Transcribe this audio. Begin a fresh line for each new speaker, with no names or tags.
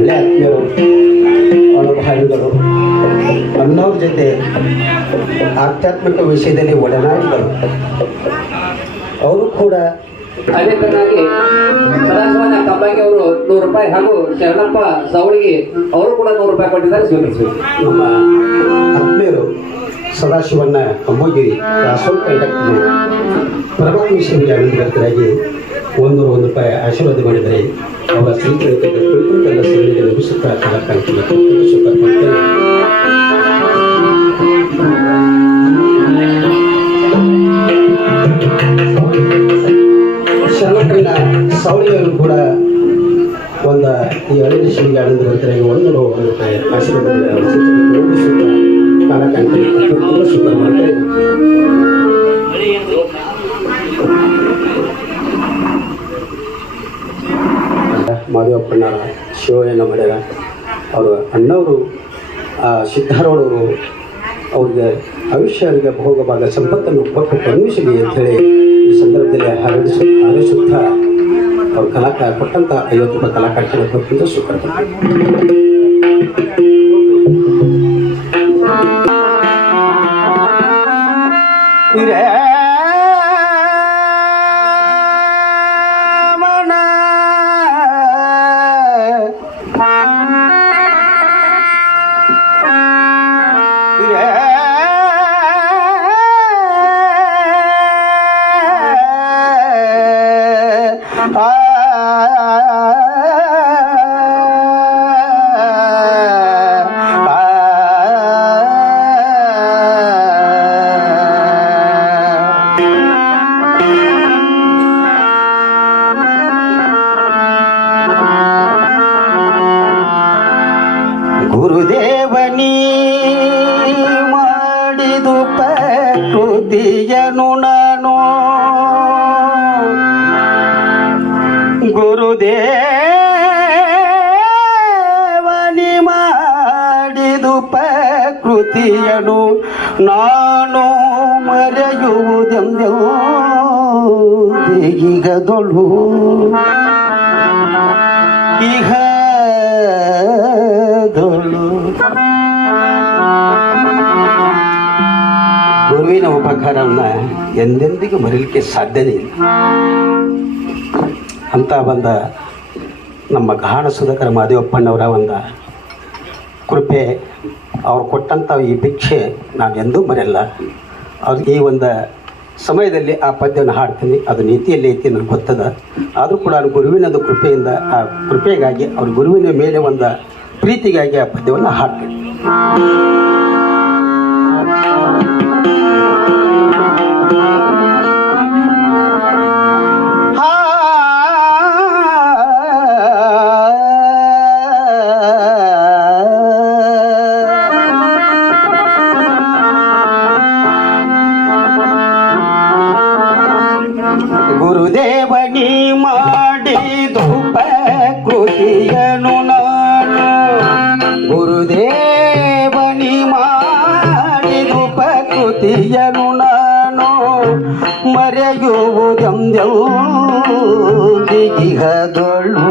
ಒಳ್ಳೆ ಆತ್ಮೀಯರು ಅನುಭಾವಿಗಳು ಅನ್ನೋರ ಜೊತೆ ಆಧ್ಯಾತ್ಮಿಕ ವಿಷಯದಲ್ಲಿ ಒಡನಾಡಿದರು ಅವರು ಕೂಡ
ಅದೇ ತರನಾಗಿ ಸದಾಶಿವನ ಕಂಬಾಗಿ ಅವರು ನೂರು ರೂಪಾಯಿ ಹಾಗೂ ಶರಣಪ್ಪ ಸವಳಿಗೆ ಅವರು ಕೂಡ ನೂರು ರೂಪಾಯಿ ಕೊಟ್ಟಿದ್ದಾರೆ ಸ್ವೀಕರಿಸಬೇಕು.
ನಮ್ಮ ಆತ್ಮೀಯರು ಸದಾಶಿವಣ್ಣ ಕಂಬೋಗಿರಿ ರಾಸೋಲ್ ಕಂಡಕ್ಟರ್ ಪ್ರಭಾವ ಶ್ರೀ ಅನಂತರಾಗಿ ಒಂದು ಒಂದು ರೂಪಾಯಿ ಆಶೀರ್ವಾದ ಮಾಡಿದರೆ ಅವರ ಸ್ನೇಹಿತರಿಗೆ ಕುಳಿತುಕೊಂಡೆಲ್ಲ ಸೇರಿದ ಲಭಿಸುತ್ತಾ ಕಲಾಕಾಂಕ್ಷೆ ಸುಖ ಕೊಡ್ತೇನೆ ಶರಣಪ್ಪನ ಸೌಳಿಯವರು ಕೂಡ ಒಂದು ಈ ಹಳ್ಳಿ ಶ್ರೀ ಆನಂದ ಬರ್ತಾರೆ ಒಂದು ಒಂದು ರೂಪಾಯಿ ಆಶೀರ್ವಾದ ಮಾಡಿದ್ದಾರೆ. ಅವರ ಸ್ನೇಹಿತರಿಗೆ ಲಭಿಸುತ್ತಾ ಕಲಾಕಾಂಕ್ಷೆ ತುಂಬ ಸುಖ ಮಾಡ್ತಾರೆ ಮಾಧವಪ್ಪಣ್ಣ ಶಿವಯ್ಯನ ಮಾಡ್ಯಾರ. ಅವರು ಅಣ್ಣವರು ಸಿದ್ಧಾರೂಢವರು, ಅವ್ರಿಗೆ ಆಯುಷ್ಯರಿಗೆ ಭೋಗವಾದ ಸಂಪತ್ತನ್ನು ಕೊಟ್ಟು ಅಂತ ಹೇಳಿ ಈ ಸಂದರ್ಭದಲ್ಲಿ ಹರಡಿಸ ಹಾರೈಸುತ್ತಾ ಅವ್ರ ಕಲಾಕಾರ ಕೊಟ್ಟಂಥ ಐವತ್ತು ರೂಪಾಯಿ ಸುಖ ಗುರುದೇವನಿ ಪ್ರಕೃತಿಯನು ನಾನು. ಗುರುದೇವನಿ ಮಾಡಿದು ಪ್ರಕೃತಿಯನು ನಾನು ಮರೆಯುವುದೆಂದೆವು ಈಗದೊಳು ಇಹದೊಳು. ಗುರುವಿನ ಉಪಕಾರವನ್ನು ಎಂದೆಂದಿಗೂ ಮರೀಲಿಕ್ಕೆ ಸಾಧ್ಯನೇ ಇಲ್ಲ. ಅಂತ ಬಂದ ನಮ್ಮ ಗಾಣ ಸುಧಾಕರ ಮಾದೇವಪ್ಪನವರ ಒಂದು ಕೃಪೆ, ಅವ್ರು ಕೊಟ್ಟಂಥ ಈ ಭಿಕ್ಷೆ ನಾನು ಎಂದೂ ಮರೆಯಲ್ಲ. ಅವ್ರು ಈ ಒಂದು ಸಮಯದಲ್ಲಿ ಆ ಪದ್ಯವನ್ನು ಹಾಡ್ತೀನಿ, ಅದು ನೀತಿಯಲ್ಲಿ ಐತಿ ನನಗೆ ಗೊತ್ತದ. ಆದರೂ ಕೂಡ ಗುರುವಿನದು ಕೃಪೆಯಿಂದ, ಆ ಕೃಪೆಗಾಗಿ, ಅವ್ರ ಗುರುವಿನ ಮೇಲೆ ಒಂದು ಪ್ರೀತಿಗಾಗಿ ಆ ಪದ್ಯವನ್ನು ಹಾಡ್ತೀನಿ. ಗುರುದೇವನಿ ಮಾಡಿದು ಪ್ರಕೃತಿಯನು ನಾನು ಗುರುದೇವನಿ ಮಾಡಿದು ಪ್ರಕೃತಿಯನು ನಾನು ಮರೆಯುವುದೆಂದೆವು ದಿಗಿಹದೊಳು